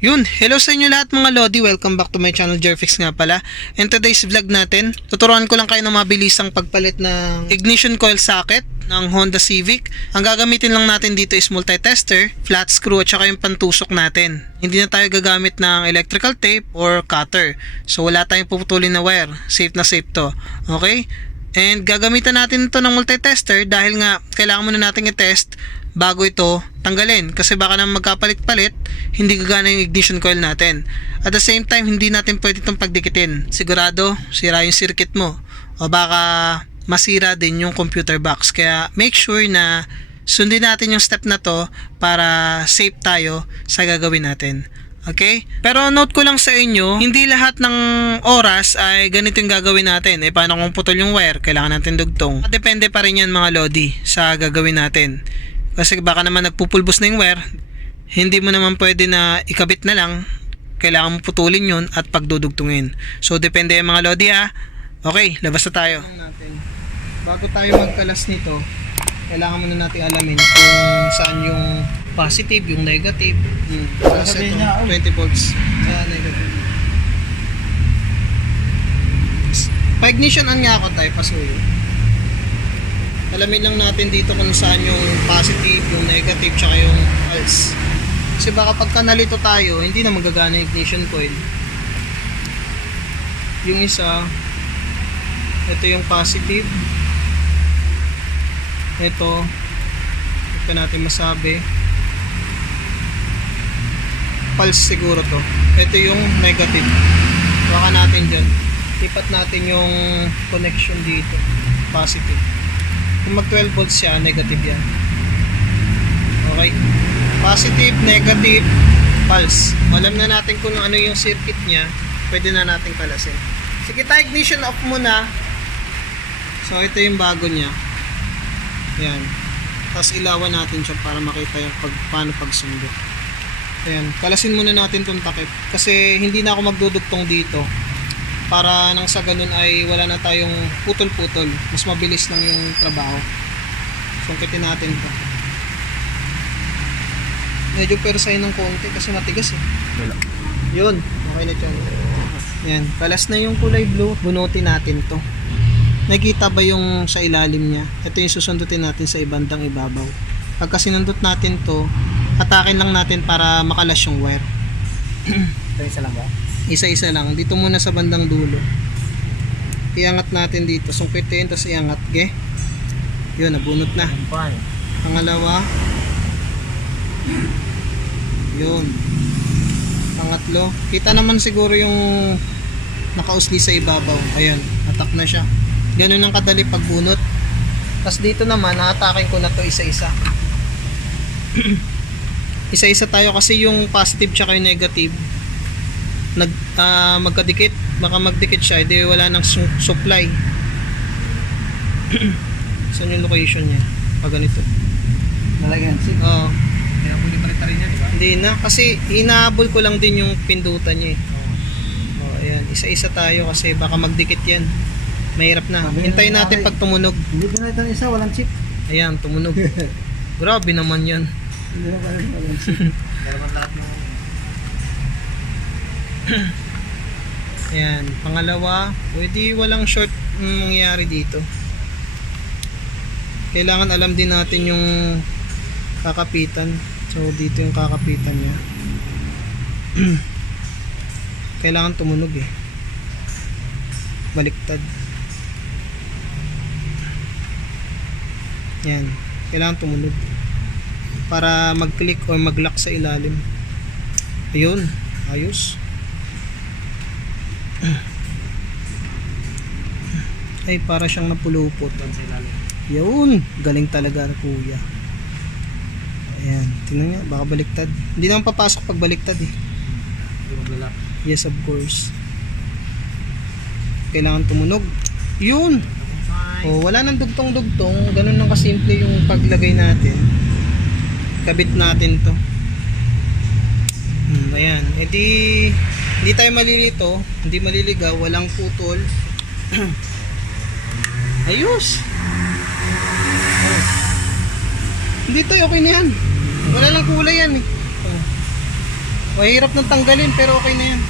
Yun, hello sa inyo lahat mga Lodi. Welcome back to my channel, Jerfix nga pala. And today's vlog natin, tuturuan ko lang kayo ng mabilisang pagpalit ng ignition coil socket ng Honda Civic. Ang gagamitin lang natin dito is multi-tester, flat screw at saka yung pantusok natin. Hindi na tayo gagamit ng electrical tape or cutter. So wala tayong puputulin na wire. Safe na safe to. Okay? And gagamitan natin ito ng multi-tester dahil nga kailangan muna natin i-test bago ito tanggalin. Kasi baka na magkapalit-palit hindi gagana yung ignition coil natin. At the same time hindi natin pwede itong pagdikitin. Sigurado sira yung circuit mo. O baka masira din yung computer box. Kaya make sure na sundin natin yung step na to para safe tayo sa gagawin natin Okay? Pero note ko lang sa inyo, hindi lahat ng oras ay ganito yung gagawin natin. Eh, paano kung putol yung wire? Kailangan natin dugtong. Depende pa rin yan mga lodi sa gagawin natin. Kasi baka naman nagpupulbos na yung wire, hindi mo naman pwede na ikabit na lang. Kailangan mo putulin yun at pagdudugtungin. So, depende yung mga lodi ha. Okay, labas na tayo. Bago tayo magkalas nito, kailangan muna natin alamin kung saan yung positive, yung negative. Hmm. Tapos ito, niya, oh. 20 volts sa negative. Pa-ignition on nga ako tayo, pasuyo. Alamin lang natin dito kung saan yung positive, yung negative, tsaka yung pulse. Kasi baka pagka nalito tayo, hindi na magagana yung ignition coil. Yung isa, ito yung positive. Ito, ito natin masabi. Pulse siguro to. Ito yung negative. Baka natin dyan. Lipat natin yung connection dito. Positive. Kung mag 12 volts siya, negative yan. Okay. Positive, negative, pulse. Alam na natin kung ano yung circuit niya, pwede na natin kalasin. Sige tayo, ignition off muna. So, ito yung bago niya. Ayan. Tapos ilawan natin siya para makita yung pag, paano pagsundo. Ayan. Kalasin muna natin itong takip. Kasi hindi na ako magdudugtong dito. Para nang sa ganun ay wala na tayong putol-putol. Mas mabilis lang yung trabaho. Sungkitin natin to. Medyo persahin ng konti kasi matigas eh. Wala. Yun. Okay na dyan. Yan. Kalas na yung kulay blue. Bunutin natin to. Nakikita ba yung sa ilalim niya? Ito yung susundutin natin sa ibandang ibabaw. Pagka sinundot natin to, hatakin lang natin para makalas yung wire. Ito isa lang ba? Isa-isa lang. Dito muna sa bandang dulo. Iangat natin dito. Sungkitin, tapos iangat. Okay? Yun, nabunot na. Pangalawa. Yun. Pangatlo. Kita naman siguro yung nakausli sa ibabaw. Ayan, atak na siya. Ganun ang kadali pagbunot. Tapos dito naman, nakatakin ko na to isa-isa. isa-isa tayo kasi yung positive tsaka yung negative nag ah, magkadikit baka magdikit siya edi wala nang su- supply saan yung location niya pag ganito Nalagyan. Si. Oo. Kaya muli pa rin yan, di ba? Hindi na kasi hinahabol ko lang din yung pindutan niya eh. Oh, ayan, isa-isa tayo kasi baka magdikit 'yan. Mahirap na. Hintayin natin pag tumunog. Hindi ko na ito isa, walang chip. Ayan, tumunog. Grabe naman 'yan. Hindi na pala walang chip. Pero man lahat ng Ayan, pangalawa, pwede walang short ang mangyayari dito. Kailangan alam din natin yung kakapitan. So, dito yung kakapitan niya. Kailangan tumunog eh. Baliktad. Yan. Kailangan tumunog. Para mag-click or mag-lock sa ilalim. Ayun. Ayos. Ay, para siyang napulupot. Yun, galing talaga kuya. Ayan, tingnan nga, baka baliktad. Hindi naman papasok pag baliktad eh. Yes, of course. Kailangan tumunog. Yun! O, wala nang dugtong-dugtong. Ganun lang kasimple yung paglagay natin. Kabit natin to. Hmm, ayan. E di, hindi tayo malilito. Hindi maliligaw. Walang putol. Ayos! Oh. Hindi okay na yan. Wala lang kulay yan eh. Oh. Mahirap nang tanggalin pero okay na yan.